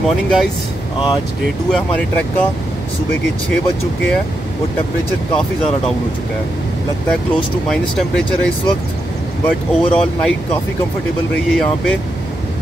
Morning guys, आज day 2 है हमारे ट्रैक का। सुबह के 6 बज चुके हैं और टेम्परेचर काफ़ी ज़्यादा डाउन हो चुका है। लगता है क्लोज टू माइनस टेम्परेचर है इस वक्त, बट ओवरऑल नाइट काफ़ी कंफर्टेबल रही है। यहाँ पे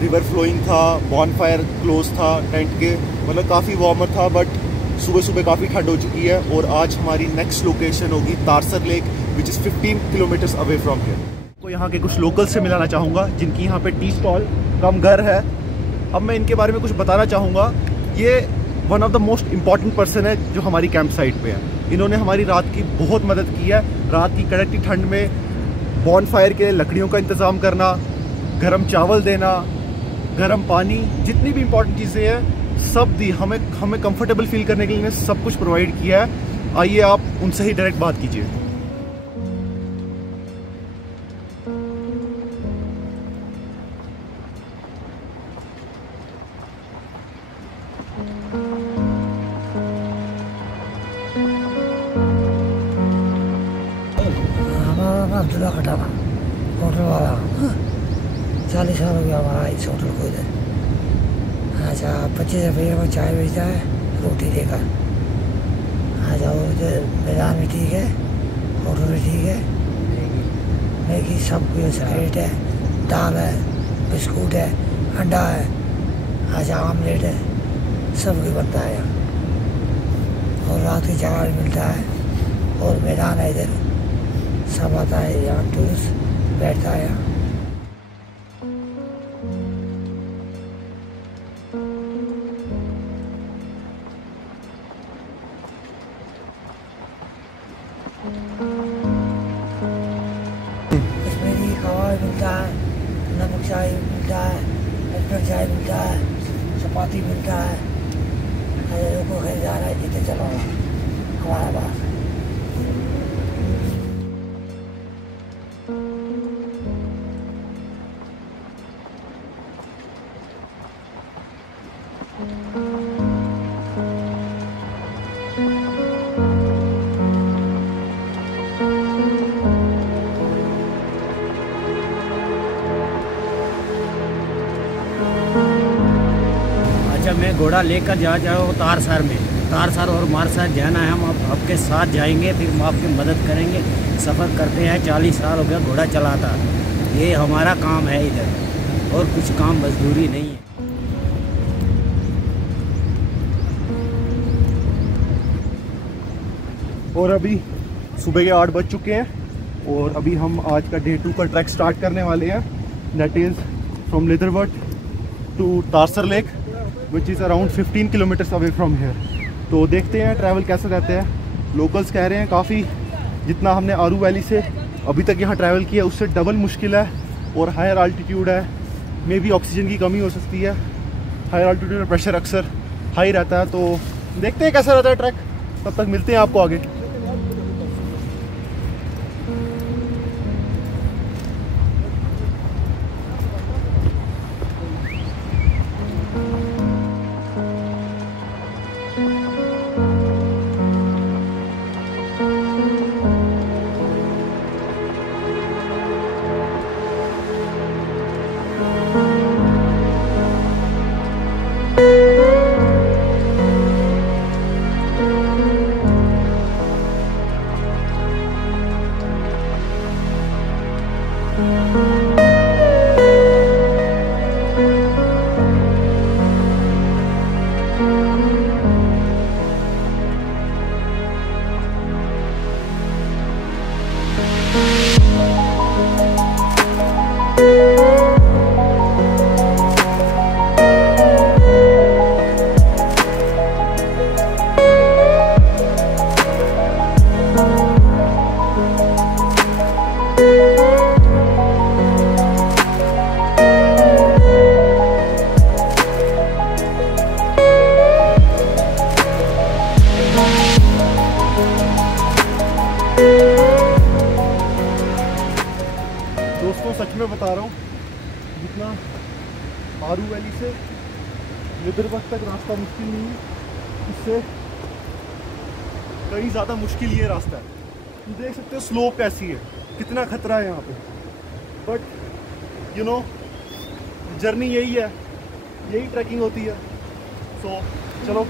रिवर फ्लोइंग था, बॉनफायर क्लोज था टेंट के, मतलब काफ़ी वार्मर था। बट सुबह सुबह काफ़ी ठंड हो चुकी है और आज हमारी नेक्स्ट लोकेशन होगी Tarsar lake, which is 15 kilometres away from here. तो यहाँ के कुछ लोकल्स से मिलाना चाहूँगा जिनकी यहाँ पे टी स्टॉल कम घर है। अब मैं इनके बारे में कुछ बताना चाहूँगा। ये one of the most important person है जो हमारी कैंप साइट पे है। इन्होंने हमारी रात की बहुत मदद की है। रात की कड़कती ठंड में बॉनफायर के लकड़ियों का इंतज़ाम करना, गर्म चावल देना, गर्म पानी, जितनी भी इम्पोर्टेंट चीज़ें हैं सब दी। हमें कंफर्टेबल फील करने के लिए सब कुछ प्रोवाइड किया है। आइए आप उनसे ही डायरेक्ट बात कीजिए। अब्दुल्ला खटाना होटल वाला 40 साल हो गया हमारा इस होटल को इधर। अच्छा 25 रुपये में चाय बेचता है, रोटी देकर। अच्छा वो इधर मैदान भी ठीक है, होटल भी ठीक है, मैगी सब कुछ रेट है, दाल है, बिस्कुट है, अंडा है, अच्छा आमलेट है, सब कुछ बनता है यहाँ। और रात की चाय भी मिलता है और मैदान है इधर, सब आता है यहाँ, टूरिस्ट बैठता है यहाँ। कश्मीरी कबाब मिलता है, नमक चाय मिलता है, लटक चाय मिलता है, चपाती मिलता है। जो को खरीदार है जितने चलो हमारे पास। अच्छा, मैं घोड़ा लेकर जा रहा तारसर में। तारसर और मारसर जाना है, हम आपके साथ जाएंगे, फिर हम आपकी मदद करेंगे। सफ़र करते हैं, 40 साल हो गया घोड़ा चलाता। ये हमारा काम है इधर, और कुछ काम मजदूरी नहीं है। और अभी सुबह के 8 बज चुके हैं और अभी हम आज का डे 2 का ट्रैक स्टार्ट करने वाले हैं। That is from Lidderwat to Tarsar lake, which is around 15 kilometres away from here. तो देखते हैं ट्रैवल कैसे रहते हैं। लोकल्स कह रहे हैं काफ़ी, जितना हमने आरू वैली से अभी तक यहाँ ट्रैवल किया उससे डबल मुश्किल है और हायर आल्टीट्यूड है। मे भी ऑक्सीजन की कमी हो सकती है। हायर आल्टीट्यूड में प्रेशर अक्सर हाई रहता है। तो देखते हैं कैसा रहता है ट्रैक। तब तक मिलते हैं आपको आगे। दोस्तों सच में बता रहा हूँ, जितना आरू वैली से लिदरवट तक रास्ता मुश्किल नहीं है, इससे कहीं ज़्यादा मुश्किल ये रास्ता है। देख सकते हो स्लोप कैसी है, कितना खतरा है यहाँ पे। बट यू नो जर्नी यही है, यही ट्रैकिंग होती है। सो चलो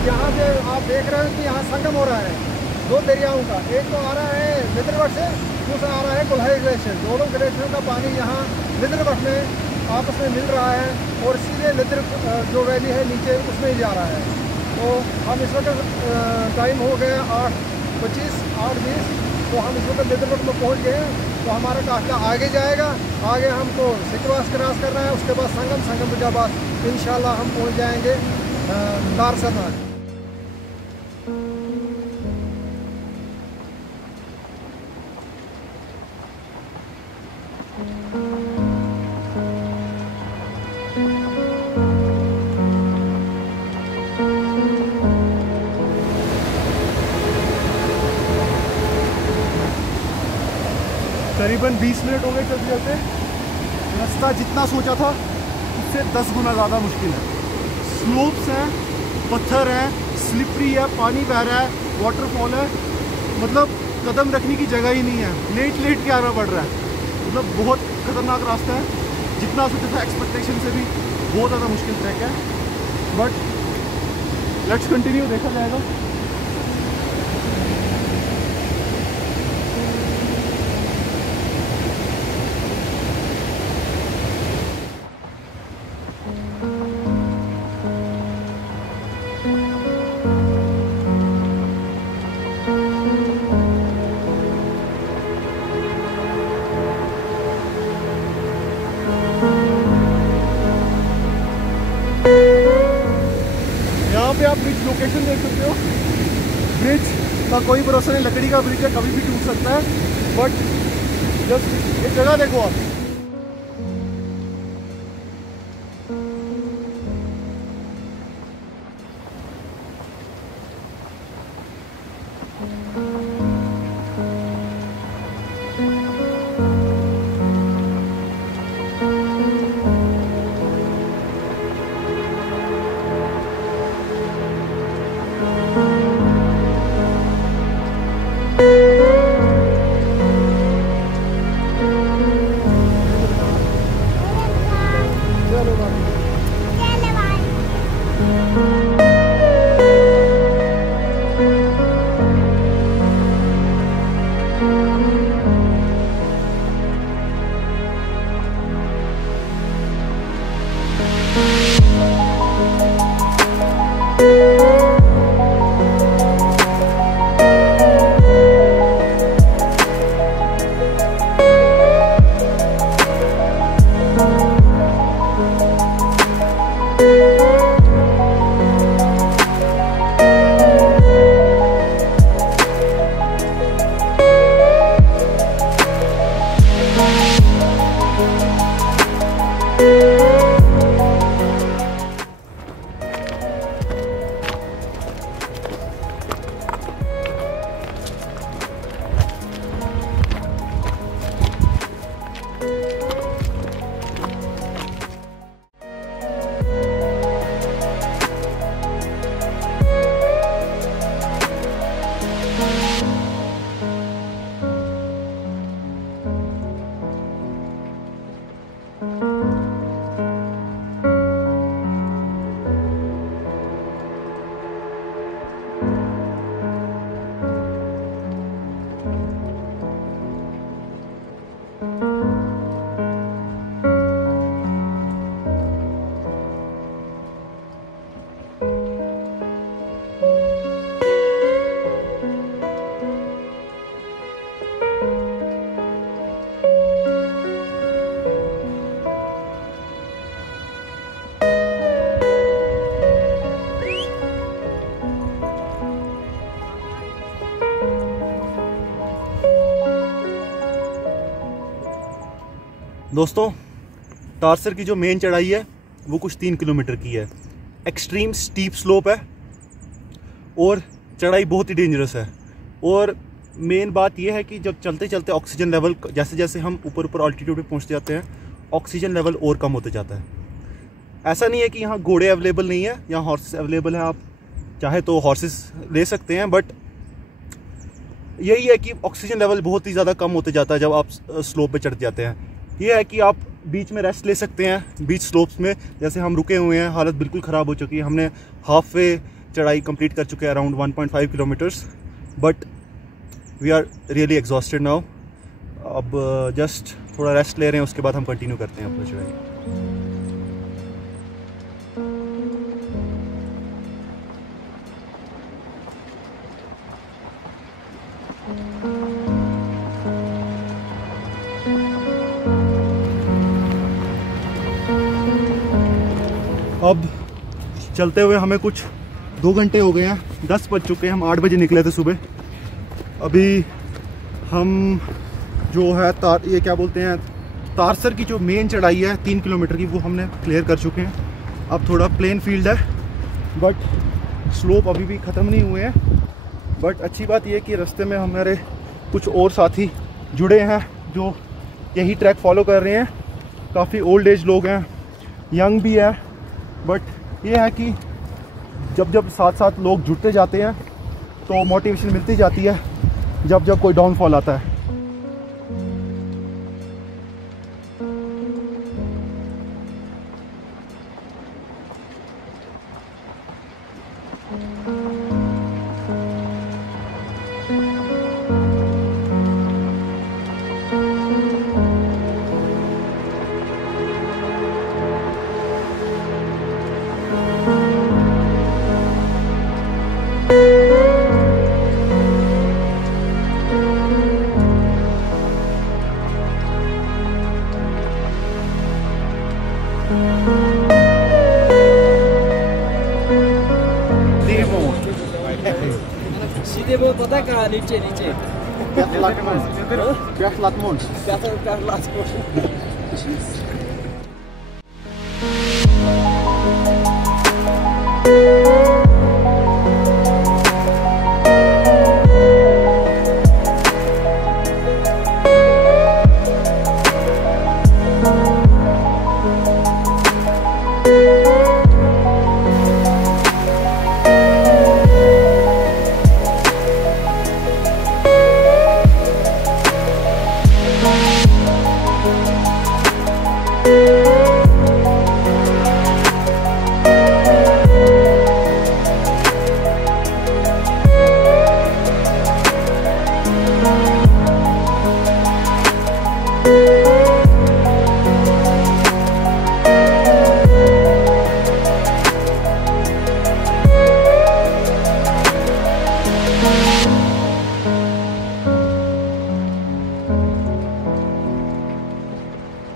यहाँ से आप देख रहे हो कि यहाँ संगम हो रहा है दो दरियाओं का। एक तो आ रहा है लिद्रवट से, दूसरा आ रहा है कुल्हाड़ी ग्लेशियर। दोनों ग्लेशियरों का पानी यहाँ लिद्रवट में आपस में मिल रहा है और सीधे लिद्र जो वैली है नीचे उसमें ही जा रहा है। तो हम इस वक्त टाइम हो गया 8:25 8:20, तो हम इस वक्त लिद्रवट में पहुँच गए हैं। तो हमारा काफिला आगे जाएगा, आगे हमको सिकवास क्रॉस करना है, उसके बाद संगम के बाद इंशाल्लाह हम पहुँच जाएंगे दारसनाग। करीबन 20 मिनट हो गए चलते चलते। रास्ता जितना सोचा था उससे 10 गुना ज़्यादा मुश्किल है। स्लोप्स हैं, पत्थर हैं, स्लिपरी है, पानी बह रहा है, वाटरफॉल है, मतलब कदम रखने की जगह ही नहीं है। लेट के आना पड़ रहा है, मतलब बहुत खतरनाक रास्ता है। जितना सोचा था एक्सपेक्टेशन से भी बहुत ज़्यादा मुश्किल ट्रैक है, बट लेट्स कंटिन्यू, देखा जाएगा। यहाँ पे आप ब्रिज लोकेशन देख सकते हो। ब्रिज का कोई भरोसा नहीं, लकड़ी का ब्रिज है, कभी भी टूट सकता है, बट जस्ट ये जगह देखो आप। दोस्तों, तारसर की जो मेन चढ़ाई है वो कुछ 3 किलोमीटर की है। एक्सट्रीम स्टीप स्लोप है और चढ़ाई बहुत ही डेंजरस है। और मेन बात यह है कि जब चलते चलते ऑक्सीजन लेवल, जैसे जैसे हम ऊपर ऑल्टीट्यूड पे पहुंचते जाते हैं, ऑक्सीजन लेवल और कम होते जाता है। ऐसा नहीं है कि यहाँ घोड़े अवेलेबल नहीं है, यहाँ हॉर्सेस अवेलेबल हैं, आप चाहे तो हॉर्सेस ले सकते हैं, बट यही है कि ऑक्सीजन लेवल बहुत ही ज़्यादा कम होते जाता है जब आप स्लोप पे चढ़ जाते हैं। ये है कि आप बीच में रेस्ट ले सकते हैं बीच स्लोप्स में। जैसे हम रुके हुए हैं, हालत बिल्कुल ख़राब हो चुकी है, हमने हाफ वे चढ़ाई कंप्लीट कर चुके हैं, around 1.5 kilometres, but we are really exhausted now. अब जस्ट थोड़ा रेस्ट ले रहे हैं, उसके बाद हम कंटिन्यू करते हैं अपनी चढ़ाई। अब चलते हुए हमें कुछ 2 घंटे हो गए हैं, 10 बज चुके हैं। हम 8 बजे निकले थे सुबह। अभी हम जो है ये क्या बोलते हैं, तारसर की जो मेन चढ़ाई है 3 किलोमीटर की, वो हमने क्लियर कर चुके हैं। अब थोड़ा प्लेन फील्ड है, बट स्लोप अभी भी ख़त्म नहीं हुए हैं। बट अच्छी बात यह है कि रास्ते में हमारे कुछ और साथी जुड़े हैं जो यही ट्रैक फॉलो कर रहे हैं। काफ़ी ओल्ड एज लोग हैं, यंग भी है, बट ये है कि जब जब साथ साथ लोग जुड़ते जाते हैं तो मोटिवेशन मिलती जाती है जब जब कोई डाउनफॉल आता है। सीधे वो पता है कहाँ, नीचे नीचे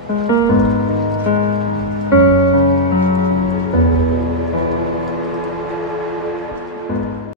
Thank you.